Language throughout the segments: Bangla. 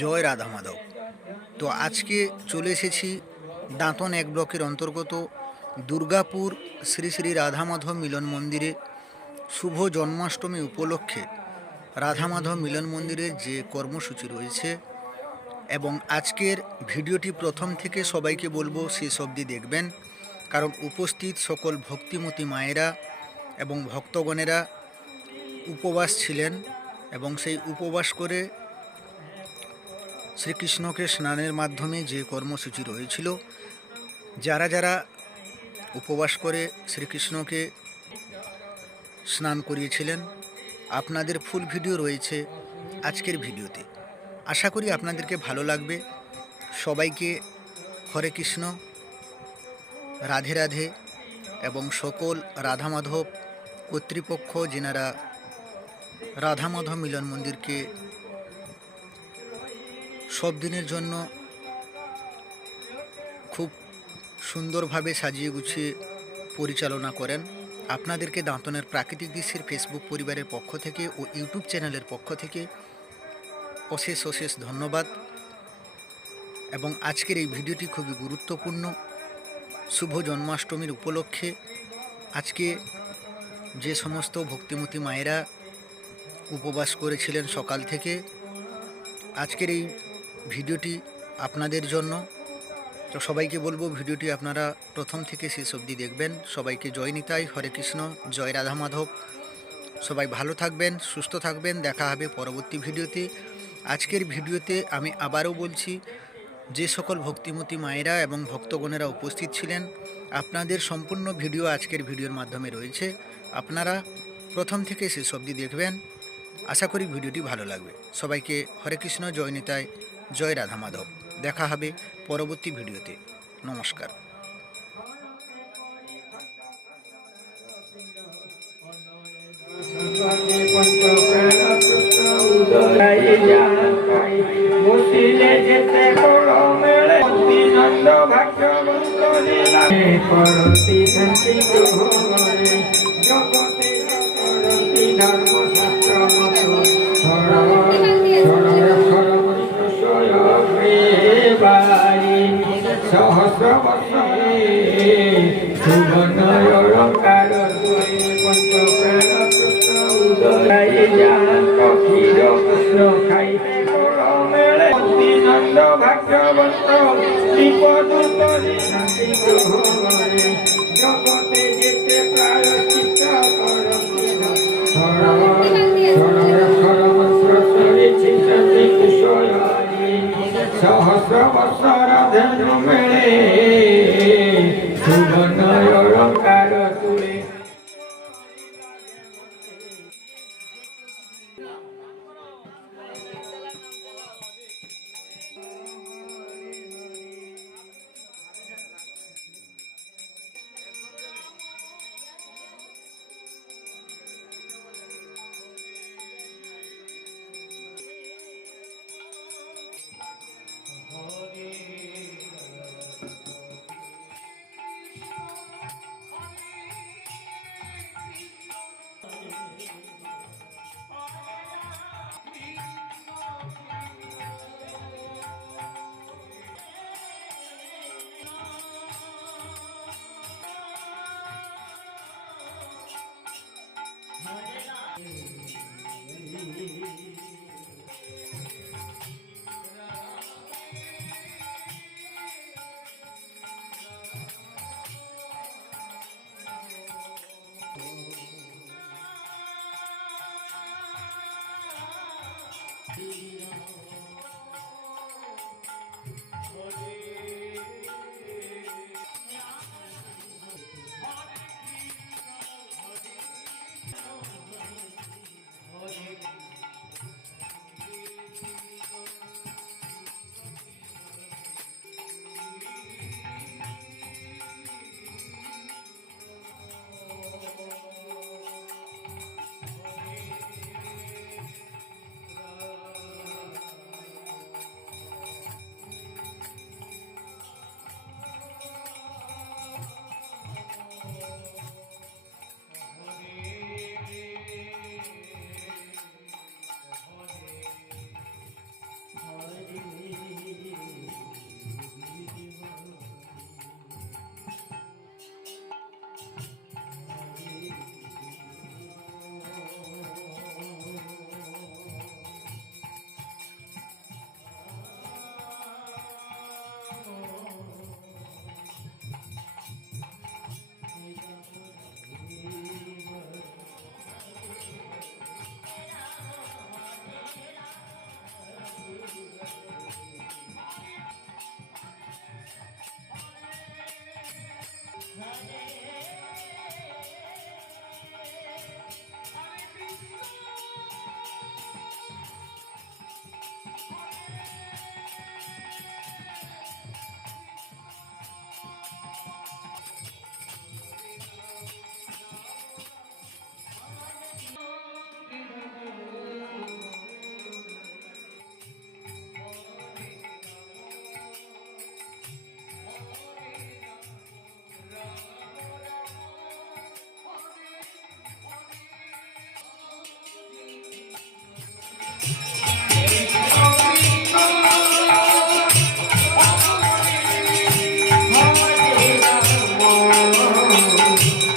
জয় রাধা মাধব। তো আজকে চলে এসেছি দাঁতন এক ব্লকের অন্তর্গত দুর্গাপুর শ্রী শ্রী রাধা মাধব মিলন মন্দিরে শুভ জন্মাষ্টমী উপলক্ষে রাধা মাধব মিলন মন্দিরের যে কর্মসূচি রয়েছে এবং আজকের ভিডিওটি প্রথম থেকে সবাইকে বলব শেষ অবধি দেখবেন, কারণ উপস্থিত সকল ভক্তিমতী মায়েরা এবং ভক্তগণেরা উপবাস ছিলেন এবং সেই উপবাস করে শ্রীকৃষ্ণকে স্নানের মাধ্যমে যে কর্মসূচি রয়েছিল, যারা যারা উপবাস করে শ্রীকৃষ্ণকে স্নান করিয়েছিলেন, আপনাদের ফুল ভিডিও রয়েছে আজকের ভিডিওতে। আশা করি আপনাদেরকে ভালো লাগবে। সবাইকে হরে কৃষ্ণ, রাধে রাধে এবং সকল রাধা মাধব কর্তৃপক্ষ, যেনারা রাধা মাধব মিলন মন্দিরকে সব দিনের জন্য খুব সুন্দরভাবে সাজিয়ে গুছিয়ে পরিচালনা করেন। আপনাদেরকে দাঁতনের প্রাকৃতিক দৃশ্যের ফেসবুক পরিবারের পক্ষ থেকে ও ইউটিউব চ্যানেলের পক্ষ থেকে অশেষ অশেষ ধন্যবাদ। এবং আজকের এই ভিডিওটি খুবই গুরুত্বপূর্ণ। শুভ জন্মাষ্টমীর উপলক্ষে আজকে যে সমস্ত ভক্তিমতী মায়েরা উপবাস করেছিলেন সকাল থেকে, আজকের এই ভিডিওটি আপনাদের জন্য। তো সবাইকে বলব, ভিডিওটি আপনারা প্রথম থেকে শেষ অবধি দেখবেন। সবাইকে জয় নিতাই, হরে কৃষ্ণ, জয় রাধা মাধব। সবাই ভালো থাকবেন, সুস্থ থাকবেন। দেখা হবে পরবর্তী ভিডিওতে। আজকের ভিডিওতে আমি আবারও বলছি, যে সকল ভক্তিমতী মায়েরা এবং ভক্তগণেরা উপস্থিত ছিলেন, আপনাদের সম্পূর্ণ ভিডিও আজকের ভিডিওর মাধ্যমে রয়েছে। আপনারা প্রথম থেকে শেষ অবধি দেখবেন। আশা করি ভিডিওটি ভালো লাগবে। সবাইকে হরে কৃষ্ণ, জয় নিতাই। জয় রাধা মাধব দেখা হবে পরবর্তী ভিডিওতে। নমস্কার। মুসিলে যেতে বড় সহস্র মেলে নন্দ ভাগ্যবন্ত বিপদূত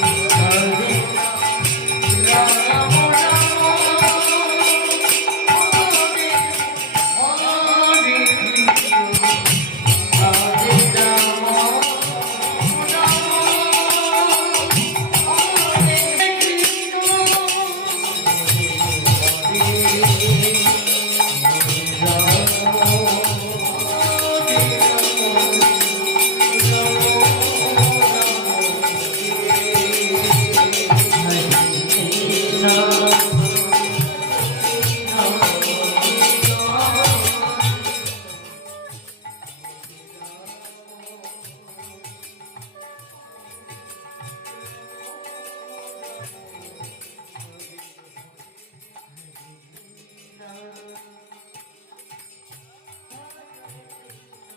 Thank you.